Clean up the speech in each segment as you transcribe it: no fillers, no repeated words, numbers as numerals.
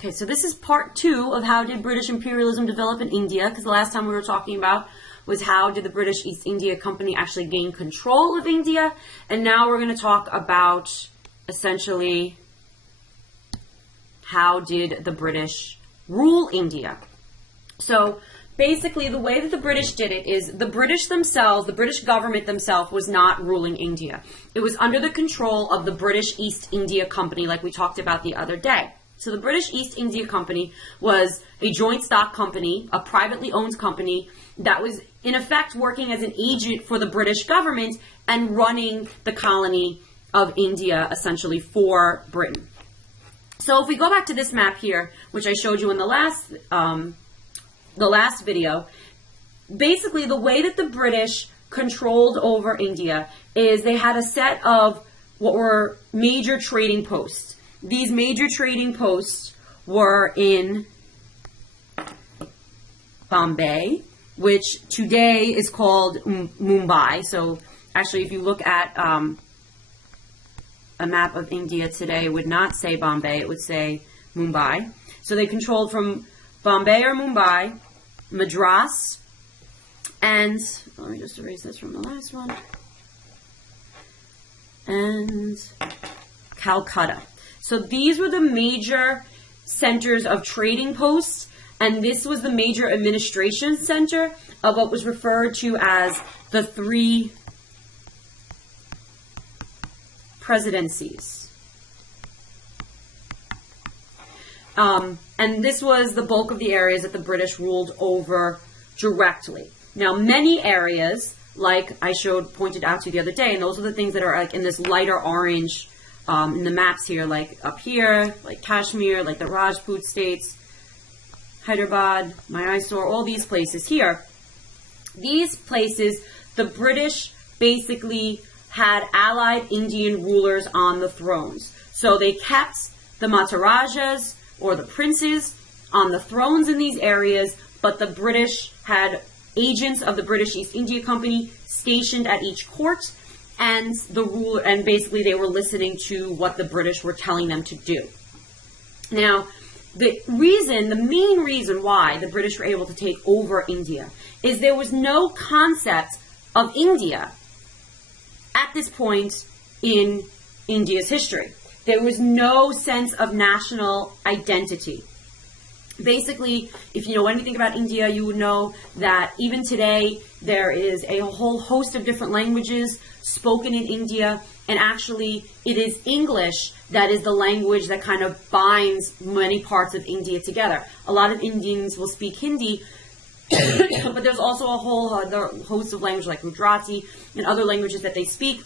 Okay, so this is part 2 of how did British imperialism develop in India, because the last time we were talking about was how did the British East India Company actually gain control of India, and now we're going to talk about essentially how did the British rule India. So basically the way that the British did it is the British themselves, the British government themselves was not ruling India. It was under the control of the British East India Company, like we talked about the other day. So the British East India Company was a joint stock company, a privately owned company that was in effect working as an agent for the British government and running the colony of India essentially for Britain. So if we go back to this map here, which I showed you in the last video, basically the way that the British controlled over India is they had a set of what were major trading posts. These major trading posts were in Bombay, which today is called Mumbai. So actually, if you look at a map of India today, it would not say Bombay, it would say Mumbai. So they controlled from Bombay or Mumbai, Madras, and let me just erase this from the last one, and Calcutta. So these were the major centers of trading posts, and this was the major administration center of what was referred to as the 3 presidencies. And this was the bulk of the areas that the British ruled over directly. Now, many areas, like I pointed out to you the other day, and those are the things that are like in this lighter orange in the maps here, like up here, like Kashmir, like the Rajput states, Hyderabad, Mysore, all these places here. These places, the British basically had allied Indian rulers on the thrones. So they kept the Maharajas or the princes on the thrones in these areas, but the British had agents of the British East India Company stationed at each court, and and basically they were listening to what the British were telling them to do. Now, the main reason why the British were able to take over India is there was no concept of India at this point in India's history. There was no sense of national identity. Basically, if you know anything about India, you would know that even today there is a whole host of different languages spoken in India, and actually it is English that is the language that kind of binds many parts of India together. A lot of Indians will speak Hindi, but there's also a whole other host of languages like Gujarati and other languages that they speak.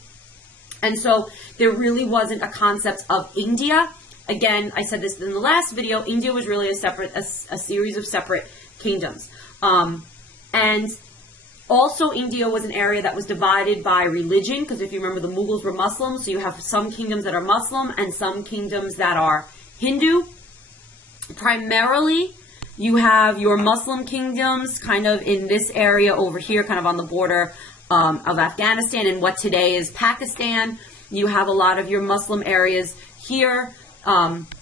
And so there really wasn't a concept of India. Again, I said this in the last video, India was really a series of separate kingdoms. And also India was an area that was divided by religion, because if you remember, the Mughals were Muslims, so you have some kingdoms that are Muslim and some kingdoms that are Hindu. Primarily, you have your Muslim kingdoms kind of in this area over here, kind of on the border of Afghanistan and what today is Pakistan. You have a lot of your Muslim areas here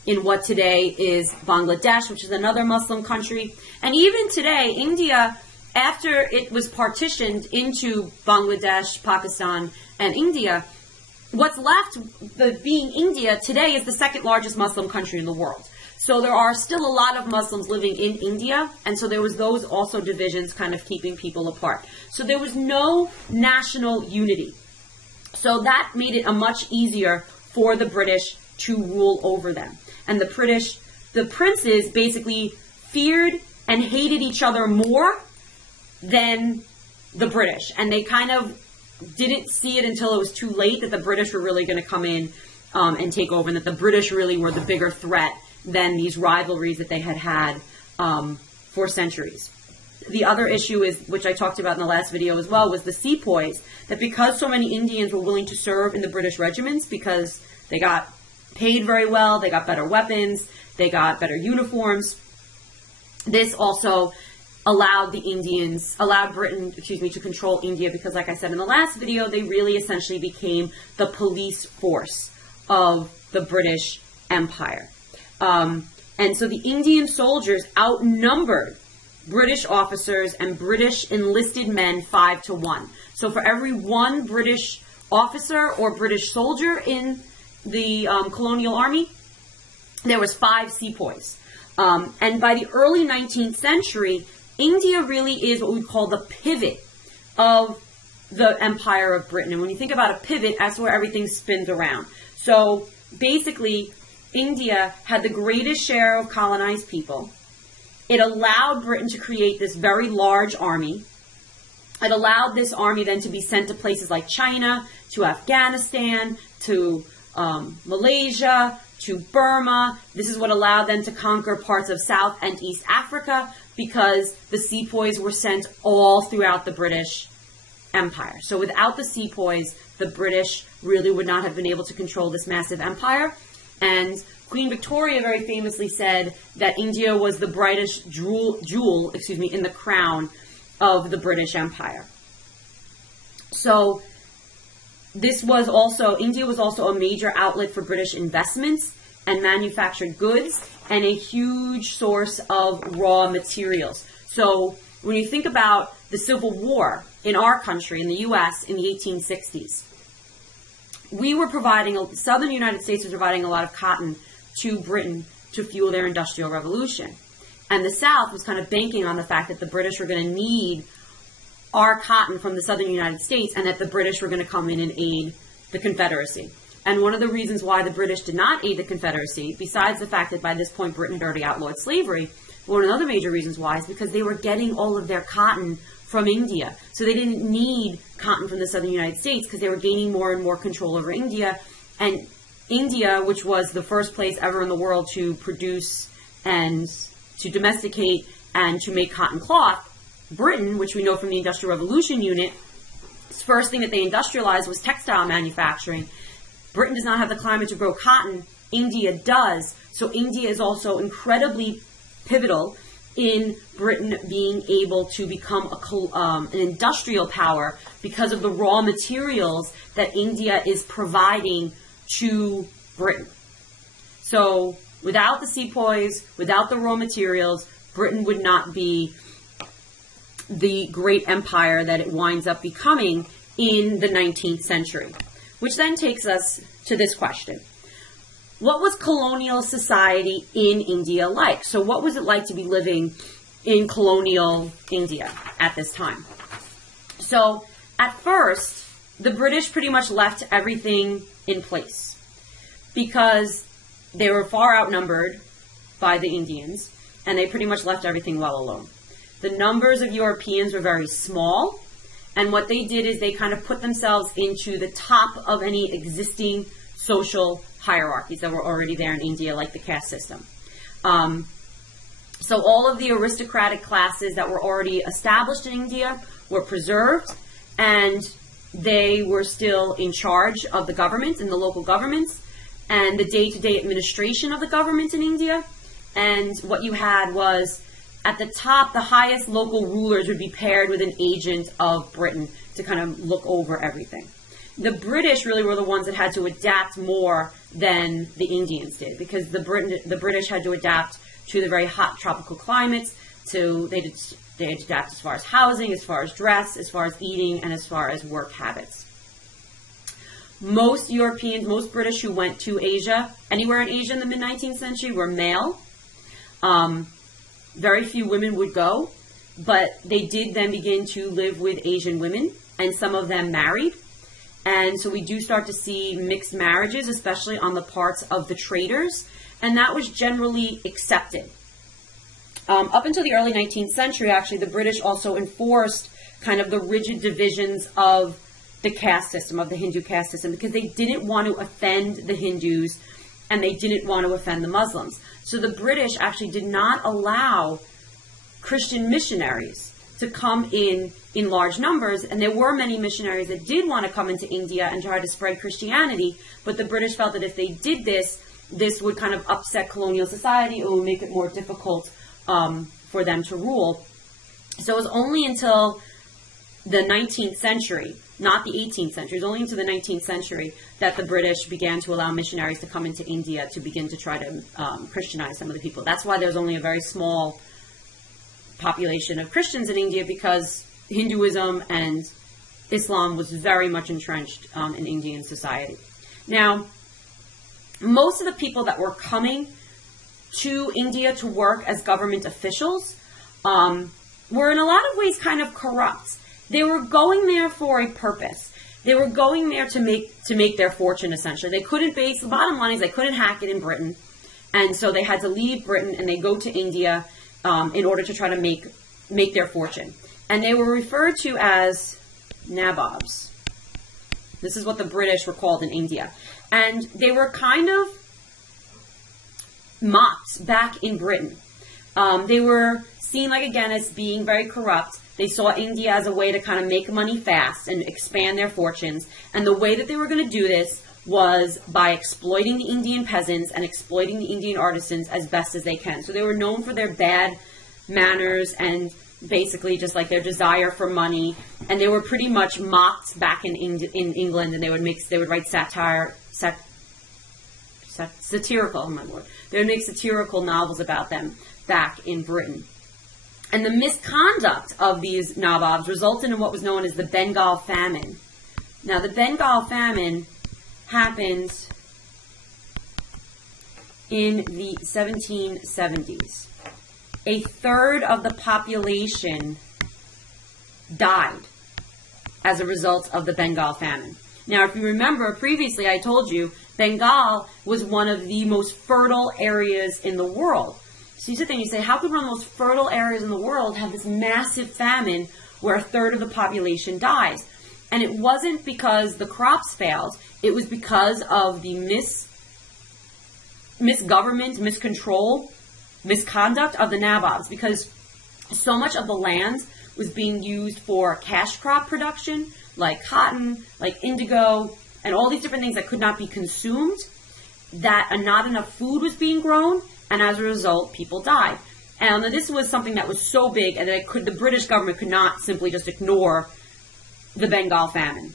in what today is Bangladesh, which is another Muslim country. And even today, India, after it was partitioned into Bangladesh, Pakistan, and India, what's left being India today is the second largest Muslim country in the world. So there are still a lot of Muslims living in India, and so there was those also divisions kind of keeping people apart. So there was no national unity. So that made it a much easier for the British to rule over them. And the princes basically feared and hated each other more than the British. And they kind of didn't see it until it was too late that the British were really going to come in and take over, and that the British really were the bigger threat than these rivalries that they had for centuries. The other issue is, which I talked about in the last video as well, was the sepoys. That because so many Indians were willing to serve in the British regiments because they got paid very well, they got better weapons, they got better uniforms, this also allowed Britain, to control India, because like I said in the last video, they really essentially became the police force of the British Empire. And so the Indian soldiers outnumbered British officers and British enlisted men 5-1. So for every one British officer or British soldier in the colonial army, there was 5 sepoys. And by the early 19th century, India really is what we call the pivot of the Empire of Britain. And when you think about a pivot, that's where everything spins around. So basically, India had the greatest share of colonized people. It allowed Britain to create this very large army. It allowed this army then to be sent to places like China, to Afghanistan, to Malaysia, to Burma. This is what allowed them to conquer parts of South and East Africa, because the sepoys were sent all throughout the British Empire. So without the sepoys, the British really would not have been able to control this massive empire. And Queen Victoria very famously said that India was the brightest jewel, in the crown of the British Empire. So India was also a major outlet for British investments and manufactured goods, and a huge source of raw materials. So when you think about the Civil War in our country, in the U.S., in the 1860s, southern United States was providing a lot of cotton to Britain to fuel their Industrial Revolution. And the South was kind of banking on the fact that the British were going to need our cotton from the southern United States, and that the British were going to come in and aid the Confederacy. And one of the reasons why the British did not aid the Confederacy, besides the fact that by this point Britain had already outlawed slavery, one of the other major reasons why is because they were getting all of their cotton from India. So they didn't need cotton from the southern United States because they were gaining more and more control over India. And India, which was the first place ever in the world to produce and to domesticate and to make cotton cloth, Britain, which we know from the Industrial Revolution unit, the first thing that they industrialized was textile manufacturing. Britain does not have the climate to grow cotton. India does. So India is also incredibly pivotal in Britain being able to become an industrial power because of the raw materials that India is providing to Britain. So without the sepoys, without the raw materials, Britain would not be the great empire that it winds up becoming in the 19th century. Which then takes us to this question. What was colonial society in India like? So what was it like to be living in colonial India at this time? So at first, the British pretty much left everything in place because they were far outnumbered by the Indians, and they pretty much left everything well alone. The numbers of Europeans were very small, and what they did is they kind of put themselves into the top of any existing social hierarchies that were already there in India, like the caste system. So all of the aristocratic classes that were already established in India were preserved, and they were still in charge of the government and the local governments and the day-to-day administration of the government in India. And what you had was, at the top, the highest local rulers would be paired with an agent of Britain to kind of look over everything. The British really were the ones that had to adapt more than the Indians did, because the British had to adapt to the very hot tropical climates. They had to adapt as far as housing, as far as dress, as far as eating, and as far as work habits. Most Europeans, most British who went to Asia, anywhere in Asia in the mid-19th century, were male. Very few women would go, but they did then begin to live with Asian women, and some of them married. And so we do start to see mixed marriages, especially on the parts of the traders, and that was generally accepted. Up until the early 19th century, actually, the British also enforced kind of the rigid divisions of the caste system, of the Hindu caste system, because they didn't want to offend the Hindus and they didn't want to offend the Muslims. So the British actually did not allow Christian missionaries to come in large numbers, and there were many missionaries that did want to come into India and try to spread Christianity, but the British felt that if they did this, this would kind of upset colonial society. It would make it more difficult for them to rule. So it was only until the 19th century not the 18th century. It was only into the 19th century that the British began to allow missionaries to come into India to begin to try to Christianize some of the people. That's why there's only a very small population of Christians in India, because Hinduism and Islam was very much entrenched in Indian society. Now, most of the people that were coming to India to work as government officials were in a lot of ways kind of corrupt. They were going there for a purpose. They were going there to make their fortune, essentially. They couldn't the bottom line is they couldn't hack it in Britain. And so they had to leave Britain and they go to India in order to try to make their fortune. And they were referred to as nabobs. This is what the British were called in India. And they were kind of mocked back in Britain. They were seen, like, again, as being very corrupt. They saw India as a way to kind of make money fast and expand their fortunes. And the way that they were going to do this was by exploiting the Indian peasants and exploiting the Indian artisans as best as they can. So they were known for their bad manners and basically just like their desire for money. And they were pretty much mocked back in England, and they would write satirical, oh my lord. They would make satirical novels about them back in Britain. And the misconduct of these nabobs resulted in what was known as the Bengal famine. Now, the Bengal famine happened in the 1770s. A third of the population died as a result of the Bengal famine. Now, if you remember previously, I told you Bengal was one of the most fertile areas in the world. So you sit there and you say, how could one of the most fertile areas in the world have this massive famine where a third of the population dies? And it wasn't because the crops failed. It was because of the misgovernment, miscontrol, misconduct of the nabobs. Because so much of the land was being used for cash crop production, like cotton, like indigo, and all these different things that could not be consumed, that not enough food was being grown, and as a result, people died. And this was something that was so big, and that the British government could not simply just ignore the Bengal famine.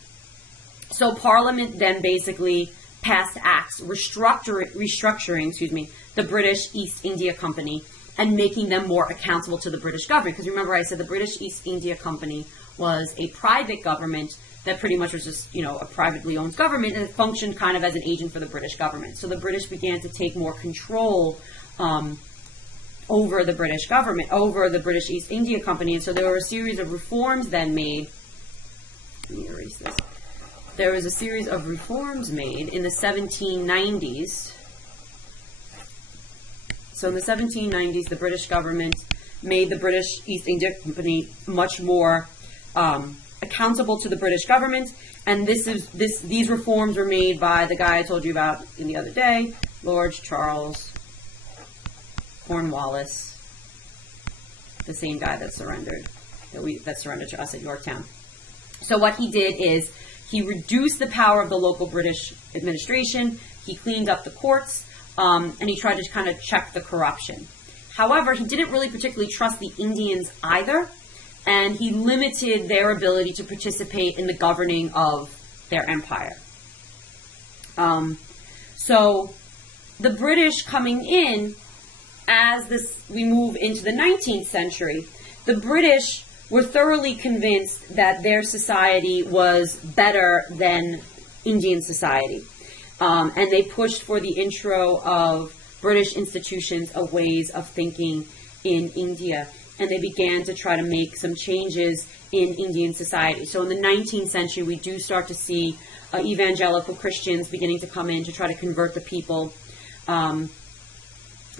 So Parliament then basically passed acts restructuring the British East India Company and making them more accountable to the British government. Because remember, I said the British East India Company was a private government that pretty much was just, a privately owned government, and it functioned kind of as an agent for the British government. So the British began to take more control over the British government, over the British East India Company. And so there were a series of reforms then made. Let me erase this. There was a series of reforms made in the 1790s. So in the 1790s, the British government made the British East India Company much more accountable to the British government. And these reforms were made by the guy I told you about in the other day, Lord Charles Cornwallis, the same guy that surrendered to us at Yorktown. So what he did is he reduced the power of the local British administration. He cleaned up the courts, and he tried to kind of check the corruption. However, he didn't really particularly trust the Indians either, and he limited their ability to participate in the governing of their empire. So the British coming in, we move into the 19th century, the British were thoroughly convinced that their society was better than Indian society. And they pushed for the intro of British institutions of ways of thinking in India. And they began to try to make some changes in Indian society. So in the 19th century, we do start to see evangelical Christians beginning to come in to try to convert the people.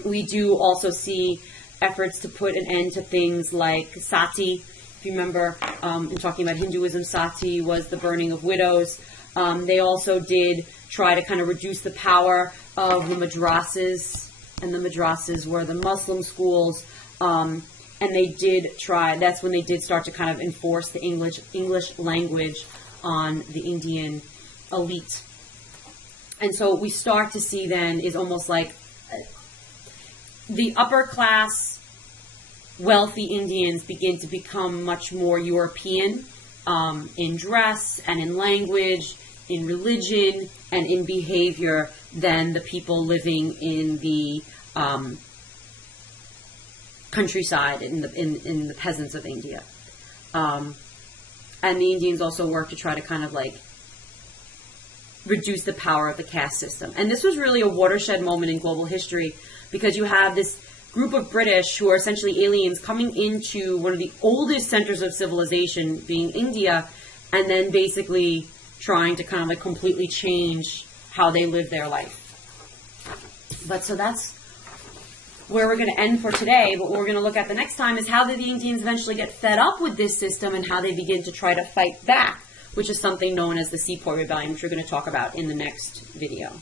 We do also see efforts to put an end to things like sati. If you remember, in talking about Hinduism, sati was the burning of widows. They also did try to kind of reduce the power of the madrasas, and the madrasas were the Muslim schools. And they did that's when they did start to kind of enforce the English language on the Indian elite. And so what we start to see then is almost like the upper class wealthy Indians begin to become much more European in dress and in language, in religion, and in behavior than the people living in the countryside, in the peasants of India. And the Indians also worked to try to kind of like reduce the power of the caste system. And this was really a watershed moment in global history, because you have this group of British who are essentially aliens coming into one of the oldest centers of civilization, being India, and then basically trying to kind of like completely change how they live their life. But so that's where we're going to end for today. But what we're going to look at the next time is how did the Indians eventually get fed up with this system and how they begin to try to fight back, which is something known as the Sepoy Rebellion, which we're going to talk about in the next video.